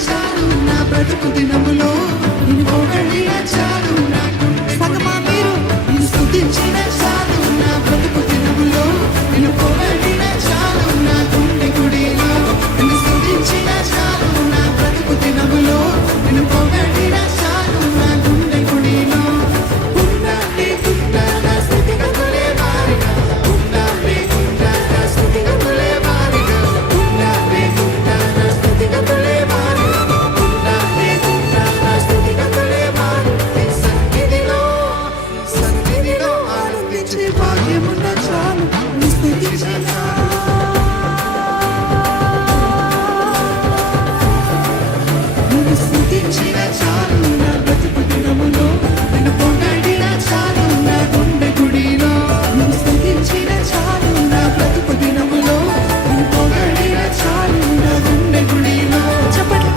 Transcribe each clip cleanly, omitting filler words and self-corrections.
చాలు నా బ్రతుకు దినములో నిన్ను పొగడిన చాలు నాకు సంగమా మీరు నిన్ను స్తుతించిన చాలు నా బ్రతుకు దినములో నిన్ను పొగడిన చాలు నా గుండె గుడిలో నిన్ను స్తుతించిన చాలు నా బ్రతుకు దినములో నిన్ను పొగడిన చాలు నా గుండె గుడిలో గుండా లేకుండా నా స్థితిగతులే మారిన గుండా లేకుండా నా స్థితిగతులే మారిన గుండా లేకుండా నా స్థితిగతులే మారిన గుండా లేకుండా నా స్థితిగతులే మారిన సన్నిధిలో ఆనందించే భాగ్యమున్న చాలు నీ స్తుతించిన నిన్ను స్తుతించిన చాలు నా బ్రతుకు దినములో నిన్ను పొగడిన చాలు నా గుండె గుడిలో నిన్ను స్తుతించిన చాలు నా బ్రతుకు దినములో నిన్ను పొగడిన చాలు నా గుండె గుడిలో చెప్పండి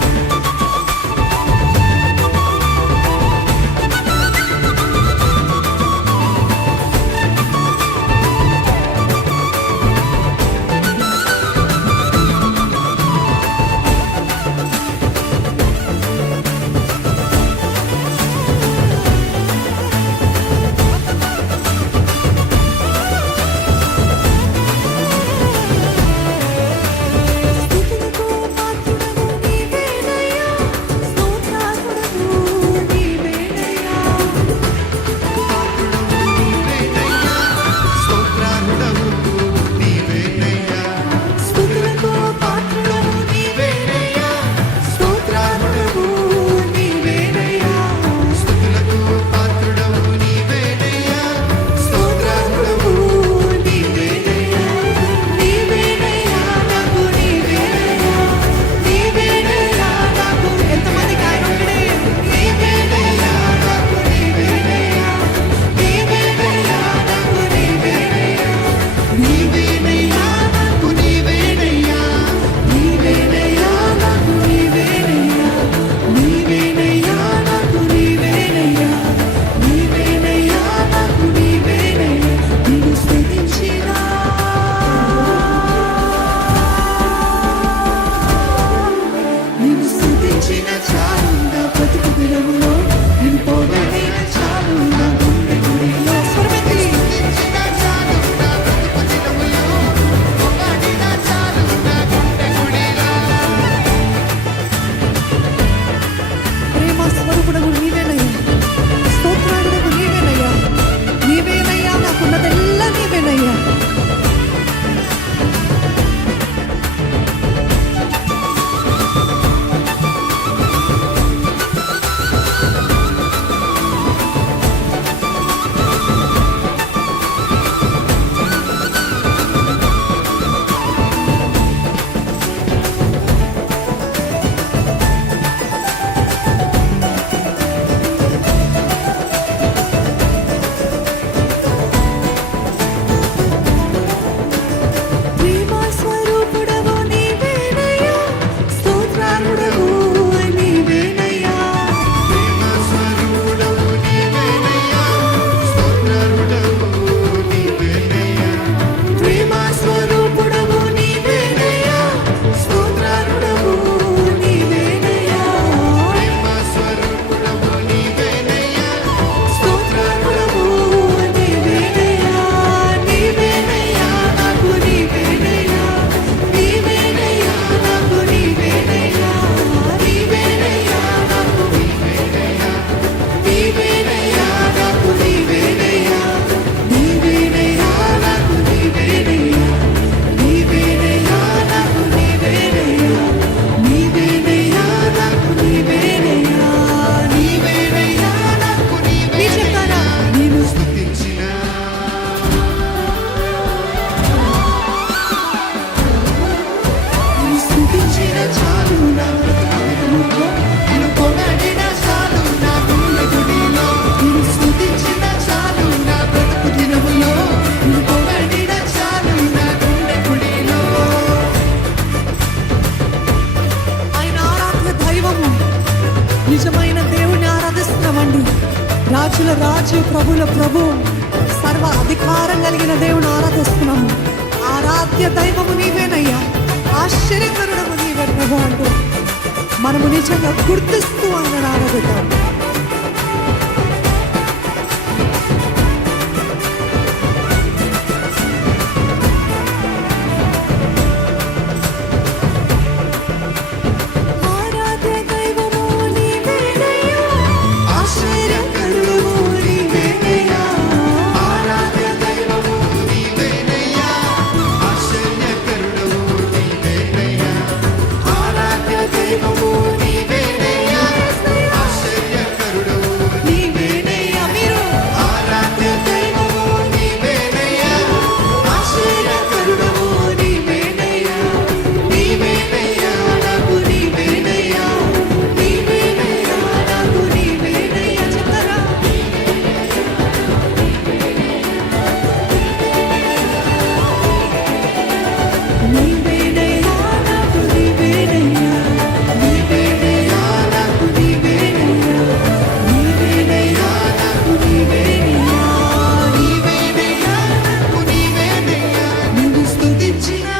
రాజుల రాజు ప్రభుల ప్రభు సర్వ అధికారం కలిగిన దేవుని ఆరాధిస్తున్నాము. ఆరాధ్య దైవము నీవేనయ్యా, ఆశ్చర్యకరుడము నీవే ప్రభు అంటూ మనము నిజంగా గుర్తిస్తూ ఆయన ఆరాధిద్దాం. ఆరాధ్య దైవము నీవేనయ్యా, ఆశ్చర్యకరుడవు నీవేనయ్యా. ఆరాధ్య దైవము నీవేనయ్యా, ఆశ్చర్యకరుడవు నీవేనయ్యా. ఆరాధ్య దైవము నీవేనయ్యా, ఆశ్చర్యకరుడవు నీవేనయ్యా. మీరు ఆరాధ్య దైవము నీవేనయ్యా, ఆశ్చర్యకరుడవు నీవేనయ్యా. నీవేనయ్యా నాకు నీవేనయ్యా, నీవేనయ్యా, నాకు నీవేనయ్యా. చెప్తారా? నీవేనయ్యా, నాకు నీవేనయ్యా. నీవేనయ్యా, నాకు నీవేనయ్యా. నీవేనయ్యా, నాకు నీవేనయ్యా. నీవేనయ్యా, నాకు నీవేనయ్యా. నిన్ను స్తుతించినా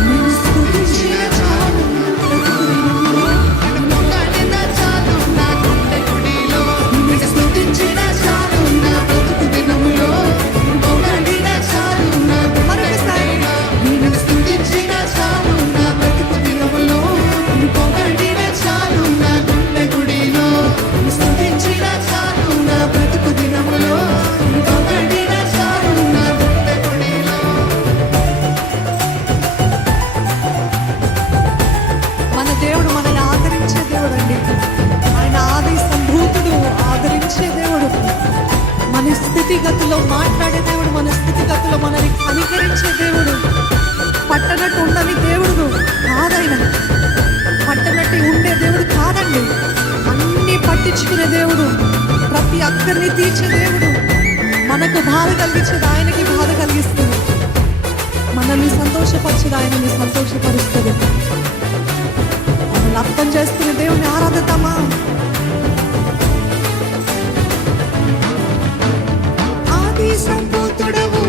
నిన్ను స్తుతించిన చాలు పొగడిన చాలు నా గుండె గుడిలో. నిన్ను స్తుతించిన చాలు నా బ్రతుకు దినములో. పొగడిన చాలు నా మరొకసారి నిన్ను స్తుతించిన చాలు నా బ్రతుకు దినములో. నిన్ను పొగడిన చాలు నా గుండె గుడిలో. నిన్ను స్తుతించిన చాలు నా బ్రతుకు దినములో. నిన్ను పొగడిన చాలు నా గుండె గుడిలో. మన దేవుడు మనల్ని ఆదరించే దేవుడు అండి. ఆయన ఆది సంభూతుడు, ఆదరించే దేవుడు. మన స్థితిగతిలో మాట్లాడే దేవుడు, మన స్థితిగతిలో మనల్ని కనికరించే దేవుడు. పట్టనట్టు ఉండని దేవుడు కాదైనా, పట్టనట్టు ఉండే దేవుడు కాదండి. అన్నీ పట్టించుకునే దేవుడు, ప్రతి అక్కర్ని తీర్చే దేవుడు. మనకు బాధ కలిగించేది ఆయనకి బాధ కలిగిస్తుంది. మనల్ని సంతోషపరిచేది ఆయనని సంతోషపరుస్తుంది. మనల్ని అర్థం చేసుకునే దేవుని ఆరాధిద్దామా? ఆది సంభూతుడవు